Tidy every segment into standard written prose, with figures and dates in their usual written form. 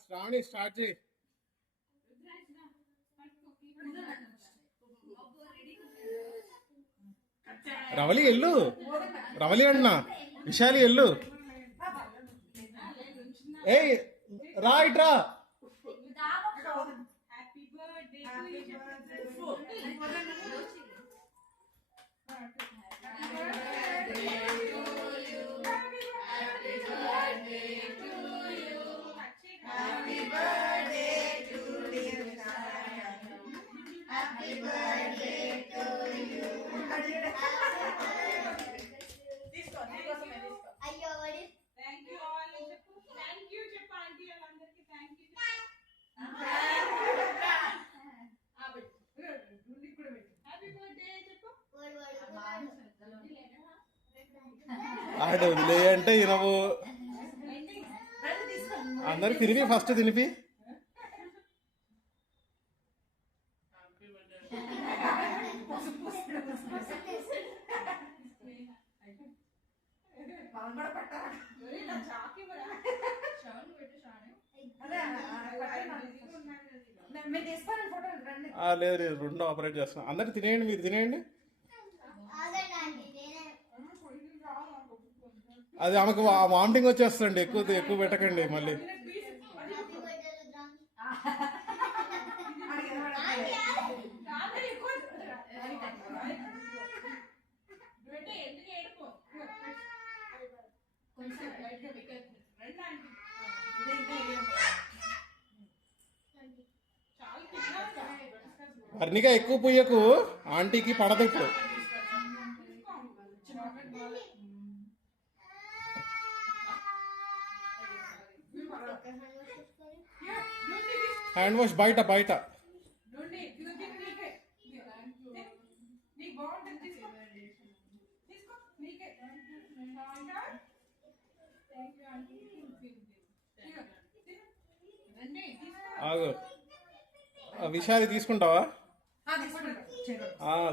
Shravani start చేయి. రవలి ఎల్లు, రవలి అన్నా, విశాలి ఎల్లు. ఏయ్ రా ఇట్రా. ఆడ వదిలే అంటే ఇనవు. అందరికి తినిపి, ఫస్ట్ తినిపి. లేదు లేదు, రెండు ఆపరేట్ చేస్తున్నాం. అందరు తినేయండి, మీరు తినేయండి. అది ఆమెకు వామిటింగ్ వచ్చేస్తుంది. ఎక్కువ ఎక్కువ పెట్టకండి మళ్ళీ. వర్ణిక ఎక్కువ పుయ్యకు, ఆంటీకి పడదు ఇప్పుడు. హ్యాండ్ వాష్ బయట బయట. ఆగు, విశాలి తీసుకుంటావా?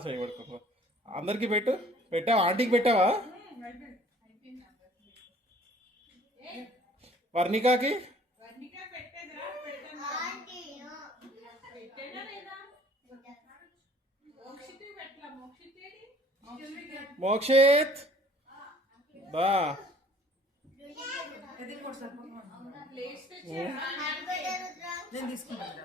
చేయబడుకో. అందరికి పెట్టు. పెట్టావా? ఆంటీకి పెట్టావా? వర్ణికాకి మోక్షిత్ బా. నేను తీసుకుంటాను.